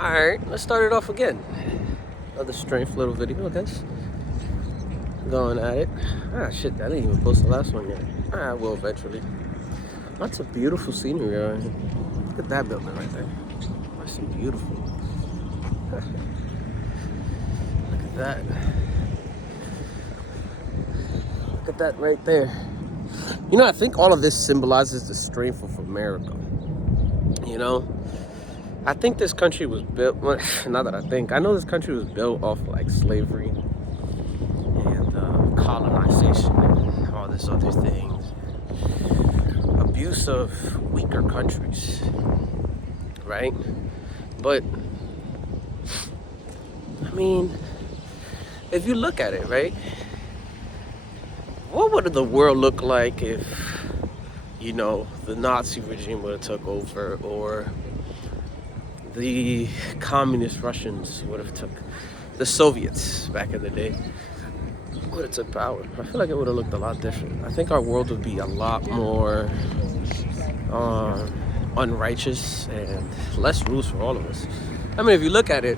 Alright, let's start it off again. Another strength little video, I guess. Going at it. Ah, shit, I didn't even post the last one yet. I will eventually. Lots of beautiful scenery around here. Look at that building right there. That's so beautiful. Look at that. Look at that right there. You know, I think all of this symbolizes the strength of America. You know? I think this country was built, well, not that I think, I know this country was built off like slavery and colonization and all this other things. Abuse of weaker countries, right? But, I mean, if you look at it, right? What would the world look like if, you know, the Nazi regime would have took over, or the communist Russians would have took, the Soviets back in the day would have took power? I feel like it would have looked a lot different. I think our world would be a lot more unrighteous and less rules for all of us. I mean, if you look at it,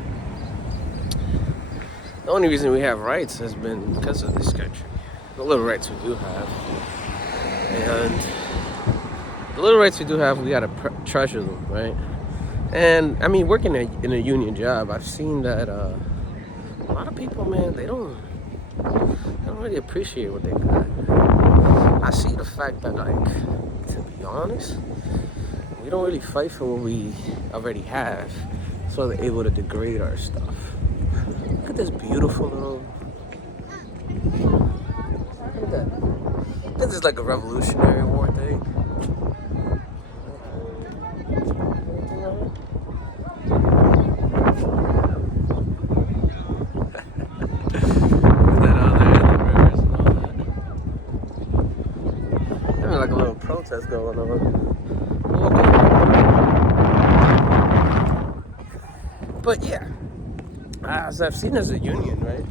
the only reason we have rights has been because of this country. The little rights we do have, and the little rights we do have, we gotta treasure them, right? And I mean, working in a union job, I've seen that a lot of people, man, they don't really appreciate what they got. I see the fact that, like, to be honest, we don't really fight for what we already have, so they're able to degrade our stuff. Look at this beautiful little. Look at that. This is like a Revolutionary War thing. Like a little protest going on. But yeah, as I've seen as a union, right?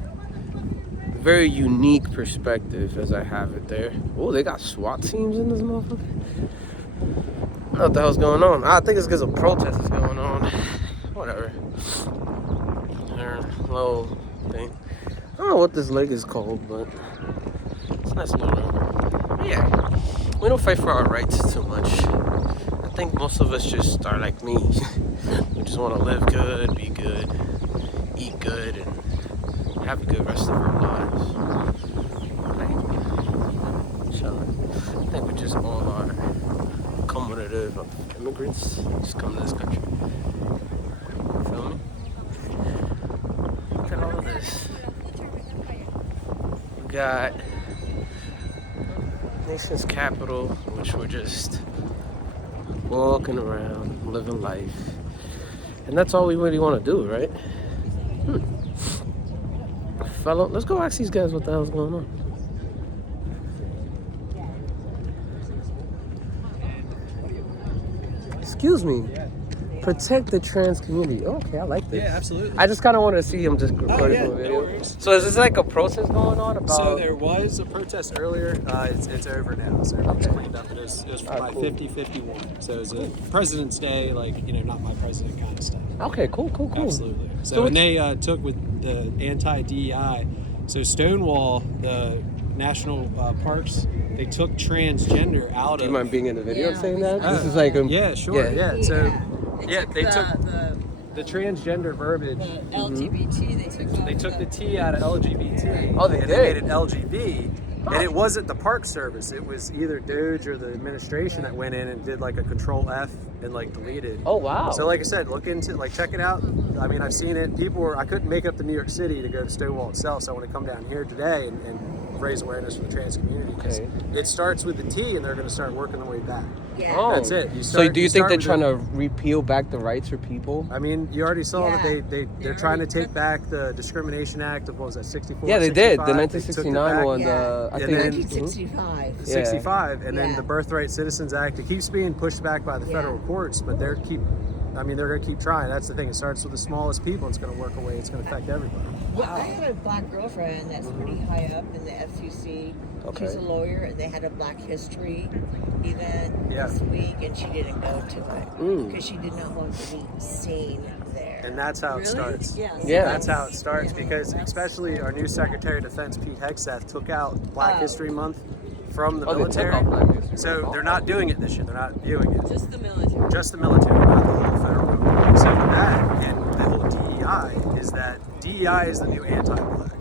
Very unique perspective as I have it there. Oh, they got SWAT teams in this motherfucker. I don't know what the hell's going on. I think it's because a protest is going on. Whatever. Their little thing. I don't know what this lake is called, but it's a nice little river. But yeah. We don't fight for our rights too much. I think most of us just are like me. We just want to live good, be good, eat good, and have a good rest of our lives. Right? So I think we just all are accommodative of immigrants. Just come to this country. Feel me? Look at all of this. We got nation's capital, which we're just walking around, living life, and that's all we really want to do, right? Fellow, let's go ask these guys what the hell's going on. Excuse me. Protect the trans community. Okay, I like this. Yeah, absolutely. I just kind of wanted to see him just recording the video. No worries. So is this like a protest going on about? So there was a protest earlier. It's over now. So everything's cleaned up. It was for my cool. 50-51. So it was a President's Day, like, you know, not my president kind of stuff. Okay, cool. Absolutely. So when they took with the anti-DEI, so Stonewall, the national parks, they took transgender out Do you of. mind being in the video Yeah. saying that? This is like Yeah, sure. Yeah. So yeah, they took the the transgender verbiage. LGBT. They took the T out of LGBT. Oh, they and did? They made it LGB. And it wasn't the Park Service. It was either Doge or the administration that went in and did like a Control F and like deleted. Oh wow. So like I said, look into, like, check it out. I mean, I've seen it. I couldn't make up to New York City to go to Stonewall itself, so I want to come down here today and raise awareness for the trans community. 'Cause Okay. it starts with the T, and they're going to start working their way back. Yeah. Oh. That's it. So do you think they're with trying to repeal back the rights for people? I mean, you already saw that Yeah. they're trying to take back the Discrimination Act of, what was that, 64? Yeah, they did. The 65? They took it 1969 back. one. Yeah. I And think. then- 1965. Yeah. 65, and then Yeah. the Birthright Citizens Act. It keeps being pushed back by the Yeah. federal courts, but they're going to keep trying. That's the thing. It starts with the smallest people. It's going to work away. It's going to affect everybody. Well, I have a black girlfriend that's pretty high up in the FCC. Okay. She's a lawyer, and they had a Black History event Yeah. this week, and she didn't go to it Mm. because she did not want to be seen there. And that's how it Really? starts. Yes. Yeah. That's how it starts because especially our new Secretary of Defense, Pete Hegseth, took out Black History Month from the Oh, they took military. out Black History So Month. they're not doing it this year. They're not viewing it. Just the military. Just the military, not the whole federal government. So that and the whole DEI is that DEI is the new anti-black.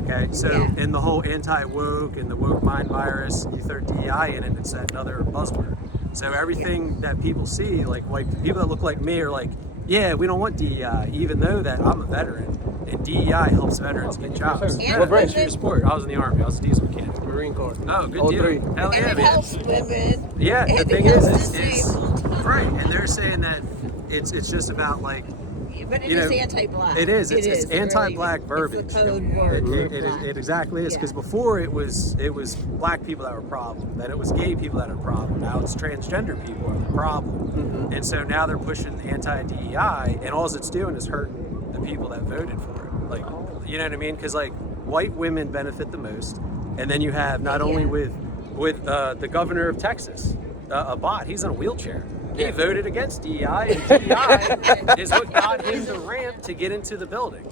Okay, so Yeah. in the whole anti-woke and the woke mind virus, you throw DEI in it, it's another buzzword. So everything that people see, like white people that look like me, are like, yeah, we don't want DEI, even though that I'm a veteran and DEI helps veterans get jobs. And What branch? women- Sport. I was in the Army. I was a diesel mechanic. Marine Corps. Oh, good 03. deal. Hell And yeah, it man. helps women. Yeah, the and thing it is, helps is disabled. right, and they're saying that it's just about like But it you is know, anti-black. it is. It's It anti-black really- verbiage. It's the code word for black. It exactly is because Yeah. before it was black people that were a problem, then it was gay people that are a problem. Now it's transgender people are the problem, and so now they're pushing anti-DEI, and all it's doing is hurting the people that voted for it. Like, you know what I mean? Because like white women benefit the most, and then you have not only with the governor of Texas, Abbott, he's in a wheelchair. He voted against DEI, and DEI is what got him the ramp to get into the building.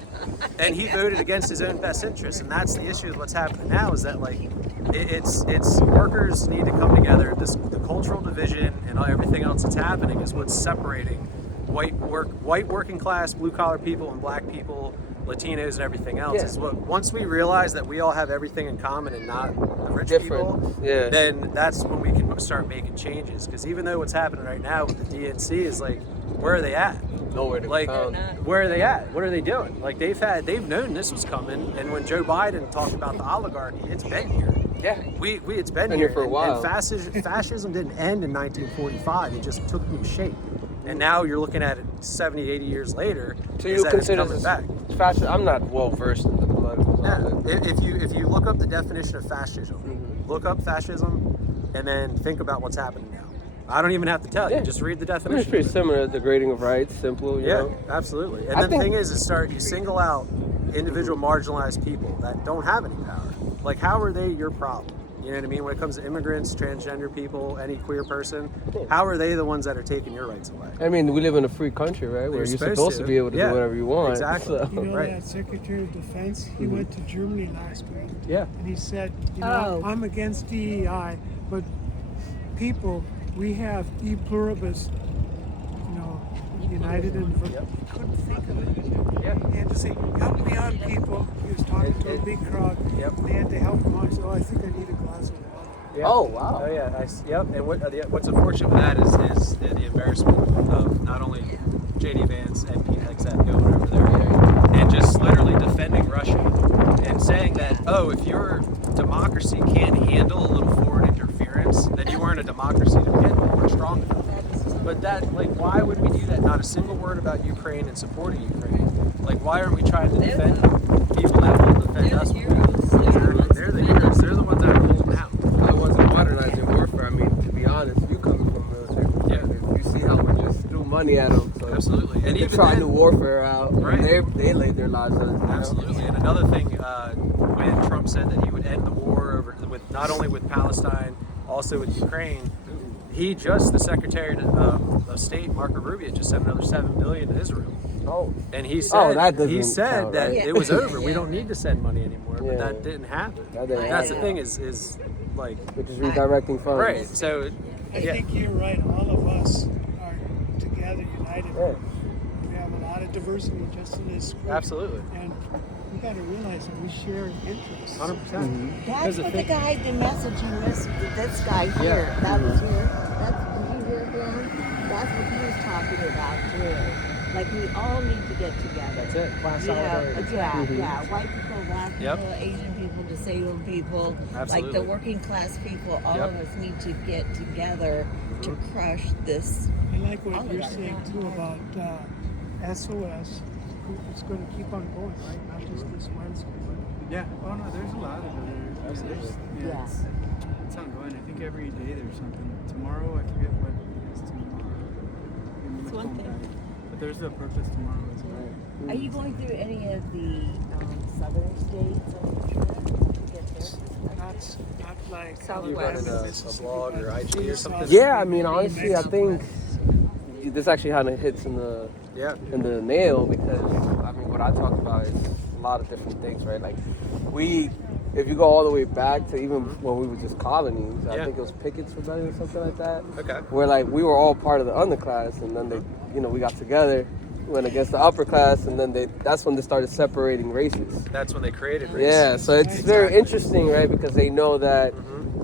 And he voted against his own best interests, and that's the issue with what's happening now is that like it's workers need to come together. The cultural division and everything else that's happening is what's separating white working class, blue collar people, and black people, Latinos, and everything else. Yeah. Is what once we realize that we all have everything in common and not the rich Different. people, Yeah. then that's when we can start making changes. Because even though what's happening right now with the DNC is like, where are they at? Nowhere to be Like, found. where are they at? What are they doing? Like they've known this was coming, and when Joe Biden talked about the oligarchy, it's been here. Yeah. It's been Been here here for a And- while. And fascism didn't end in 1945. It just took new shape. And now you're looking at it 70, 80 years later. So is you that consider it's this coming back. fascist? I'm not well versed in the political Yeah. side of it. If you look up the definition of fascism, Mm-hmm. look up fascism, and then think about what's happening now. I don't even have to tell you. Yeah. Just read the I mean, it's definition. pretty similar. Degrading of rights, simple. You Yeah, know. absolutely. And I then the think- thing is you single out individual marginalized people that don't have any power. Like, how are they your problem? You know what I mean? When it comes to immigrants, transgender people, any queer person, how are they the ones that are taking your rights away? I mean, we live in a free country, right? Where you're supposed to be able to Yeah, do whatever you want. exactly. So- You know Right. that Secretary of Defense, he went to Germany last week, Yeah. and he said, you know, Oh. I'm against DEI, but people, we have e pluribus, you know, united and couldn't think of it. Yeah. He had to say, help me on, people. He was talking to a big crowd. Yep. They had to help him on. So I think I need a glass of water. Yeah. Oh, wow. Oh yeah. Yep. And what's unfortunate with that is the embarrassment of not only J.D. Vance and Pete Hegseth going over there and just literally defending Russia and saying that, oh, if your democracy can't handle a little foreign interference, then you weren't a democracy to begin with. You weren't strong enough. But that, like, why would we do that? Not a single word about Ukraine and supporting Ukraine. Like, why aren't we trying to defend people that will defend They're us? the heroes. They're the heroes. They're the ones that are holding out. I wasn't modernizing warfare. I mean, to be honest, you coming from military perspective, you see how we just threw money at them. So Absolutely. And they even try then- new warfare out. Right. They laid their lives on it. You know? Absolutely. And another thing, when Trump said that he would end the war with not only with Palestine, also with Ukraine, the Secretary of State, Marco Rubio, just sent another $7 billion to Israel. Oh. And he said, that doesn't he said count, that right? it was over. We don't need to send money anymore. But Yeah. that didn't happen. That didn't That's the happen. thing is like, Which is redirecting funds. right. So, I yeah. think you're right. All of us are together, united. Yeah. We have a lot of diversity just in this group. Absolutely. And we got to realize that we share interests. 100%. That's what the guy, the message he missed, this guy here, Yeah. that was here, did you hear him? That's what he was talking about too. Like we all need to get together. That's it. Class You know, solidarity. yeah, white people, black people, Yep. Asian people, disabled people, like Absolutely. the working class people, all Yep. of us need to get together to crush this. I like what All you're of that. saying too about SOS. It's going to keep on going, right? Not just this Wednesday, but Yeah. Oh no, there's a lot of other. Yeah. It's ongoing. I think every day there's something. Tomorrow, I forget what is tomorrow. It's one thing. But there's a protest tomorrow as well. Are you going through any of the southern states on your trip to get there? not like Southwest. You running a blog or IG or something? Yeah, I mean, honestly, I think this actually kind of hits in the Yeah. and the nail, because I mean, what I talk about is a lot of different things, right? Like if you go all the way back to even when we were just colonies, I Yeah. think it was Pickett's Rebellion or something like that. Okay. Where like we were all part of the underclass, and then they, we got together, went against the upper class, and then that's when they started separating races. That's when they created race. Yeah, so it's very interesting, right? Because they know that.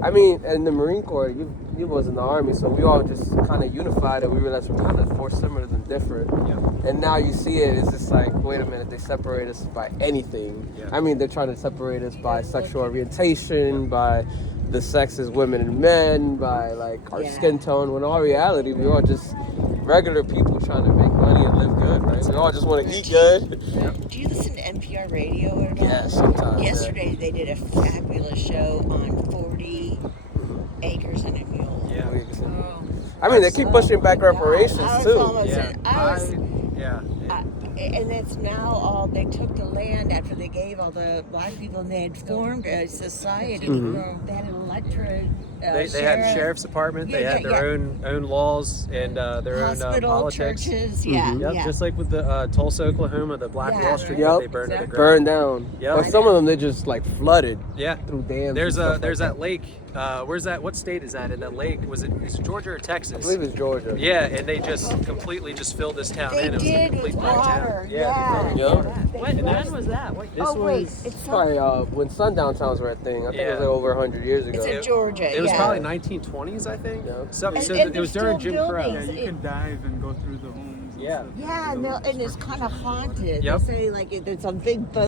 I mean, in the Marine Corps, you was in the Army, so we all just kind of unified, and we realized we're kind of more similar than different. Yeah. And now you see it, it's just like, wait a minute, they separate us by anything. Yeah. I mean, they're trying to separate us by sexual orientation, by the sexes, women and men, by like our skin tone. When in all reality, we're all just regular people trying to make money and live good, right? We all just want to eat good. Do you listen to NPR radio at all? Yeah, sometimes. yeah. Yesterday they did a fabulous show on 40 acres and a mule. Yeah. I mean, they keep pushing back reparations I was too. almost Yeah. in, I was, Yeah. and it's now all, they took the land after they gave all the black people, and they had formed a society. They had an electorate. They had the sheriff's department. They had their own laws and their hospital, own politics. churches. Mm-hmm. Yep, just like with the Tulsa, Oklahoma, the Black Wall Street, Yep. they burned to the ground. Burned down. Yep. But some of them, they just like flooded Yeah. through dams. There's and stuff there's like that lake. Where's that? What state is that? In that lake, is it Georgia or Texas? I believe it's Georgia. Yeah, and they just completely just filled this town They in. It was a did complete with black water. town. Yeah. Yeah. When was that? What? This Oh wait, was it's Probably when sundown towns were a thing. I think it was Yeah. like over 100 years ago. It's in Georgia. It was yeah. probably 1920s, I think. Yeah. Something. And- So and it was they're during still Jim Crow. buildings. Yeah, you can dive and go through the homes. And Yeah. stuff. Yeah, and it's kind of haunted. Yep. They say like it's a big boat.